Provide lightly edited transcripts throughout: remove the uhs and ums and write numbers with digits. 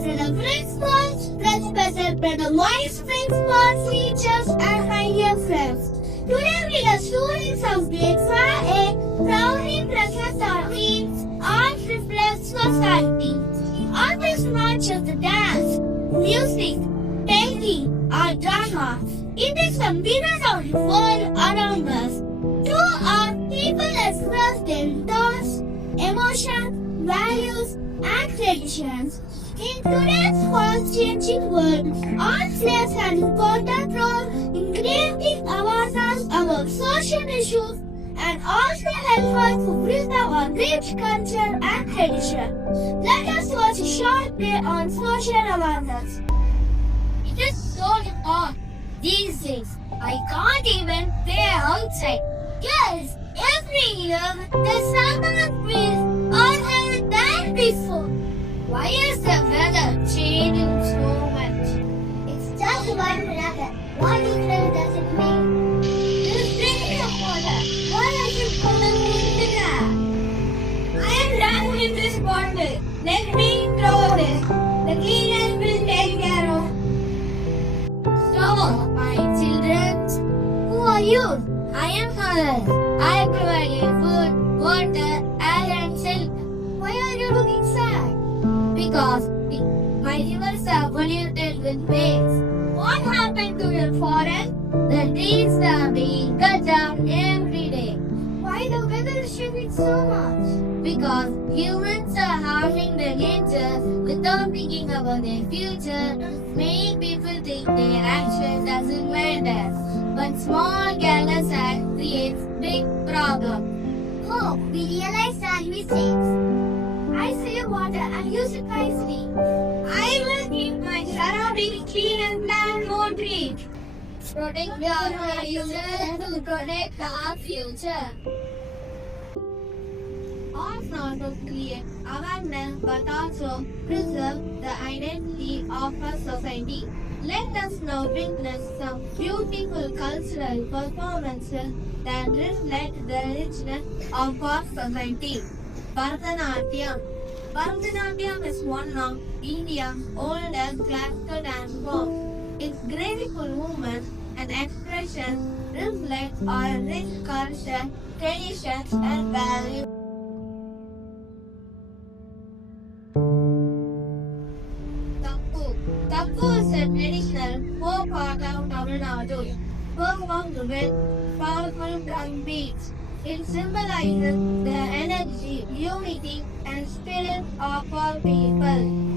President Principals, President Vice Principals, teachers, and my dear friends. Today we are students of grade 5A proudly present our themes, Art Reflects Society. On this march of the dance, music, painting, or drama, it is the mirror of the world around us. Through art, people express their thoughts, emotions, values, and traditions. In today's fast-changing world, art plays an important role in creating awareness about social issues and also help us to preserve our rich culture and tradition. Let us watch a short play on social awareness. It is so hot these days. I can't even play outside. Yes, every year the summer breeze are held than before. Why is the weather changing so much? It's just one minute. What difference does it make? There's plenty of water. Why are you pulling in the gap? I am done with this bottle. Let me throw this. The cleaners will take care of. So, my children, who are you? I am Helen. I provide you food, water, air and shelter. Why are you looking sad? Because my rivers are polluted with waste. What happened to your forest? The trees are being cut down every day. Why the weather is changing so much? Because humans are harming the nature without thinking about their future. Many people think their action doesn't matter, but small careless act creates big problems. Oh, we realize our mistakes. I save water and use it wisely. I will keep my surroundings clean and plant more trees. Protect our future to protect our future. Art not just create awareness but also preserve the identity of our society. Let us now witness some beautiful cultural performances that reflect the richness of our society. Bharatanatyam. Bharatanatyam is one of India's oldest classical dance forms. Its graceful movements and expressions reflect our rich culture, traditions, and values. Tappu. Tappu is a traditional folk art of Tamil Nadu, performed with powerful drum beats. It symbolizes the energy, unity, and spirit of our people.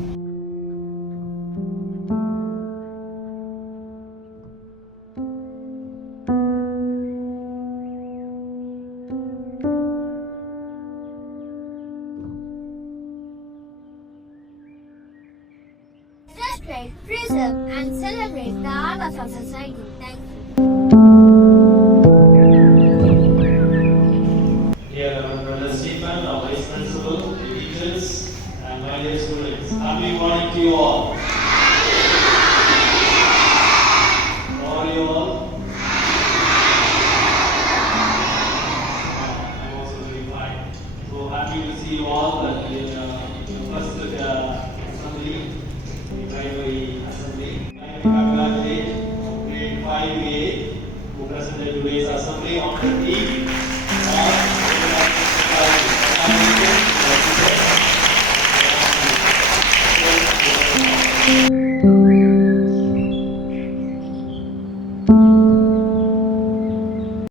Celebrate, preserve, and celebrate the art of our society. Thank you. Brother Stephen, our Vice Principal, the teachers, and my dear students. Happy morning to you all. How are you all? I'm also doing fine. So happy to see you all in the first assembly, the primary assembly. I congratulate grade 5A who presented today's assembly on the theme